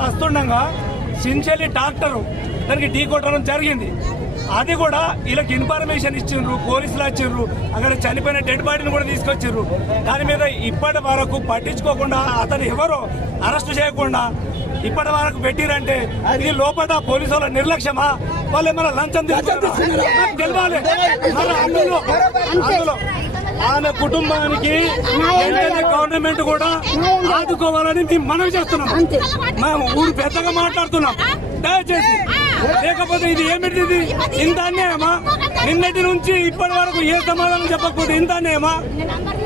వస్తుండగా సించెల్లి డాక్టరు దానికి ఢీ కొట్టడం జరిగింది. అది కూడా వీళ్ళకి ఇన్ఫర్మేషన్ ఇచ్చిండ్రు, పోలీసులు వచ్చిండ్రు, అక్కడ చనిపోయిన డెడ్ బాడీని కూడా తీసుకొచ్చిండ్రు. దాని మీద ఇప్పటి వరకు పట్టించుకోకుండా అతను ఎవరో అరెస్ట్ చేయకుండా ఇప్పటి వరకు పెట్టిరంటే ఇది లోపల పోలీసు వాళ్ళ నిర్లక్ష్యమా, వాళ్ళు ఏమైనా లంచం తెలవాలి. మరి అందులో ఆమె కుటుంబానికి గవర్నమెంట్ కూడా ఆదుకోవాలని మేము మనవి చేస్తున్నాం. మేము ఊరు పెద్దగా మాట్లాడుతున్నాం, దయచేసి. లేకపోతే ఇది ఏమిటి, ఇంత అన్యాయమా? నిన్నటి నుంచి ఇప్పటి వరకు ఏ సమాధానం చెప్పకపోతే ఇంత అన్యాయమా?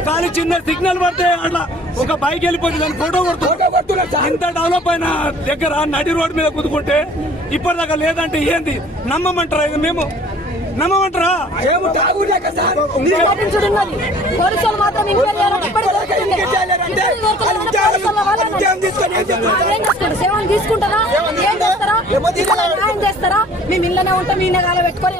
కానీ చిన్న సిగ్నల్ పడితే అట్లా ఒక బైక్ వెళ్ళిపోతే దాన్ని ఫోటో కొడుతున్నారు. ఇంత డెవలప్ అయిన దగ్గర నడి రోడ్డు మీద కుదుకుంటే ఇప్పటిదాకా లేదంటే ఏంది? నమ్మమంటారా? ఇది మేము నమ్మమంటారా? సేవలు తీసుకుంటారా? ఏం చేస్తారా? మేము ఇళ్ళనే ఉంటాం, మీ నెగాల పెట్టుకొని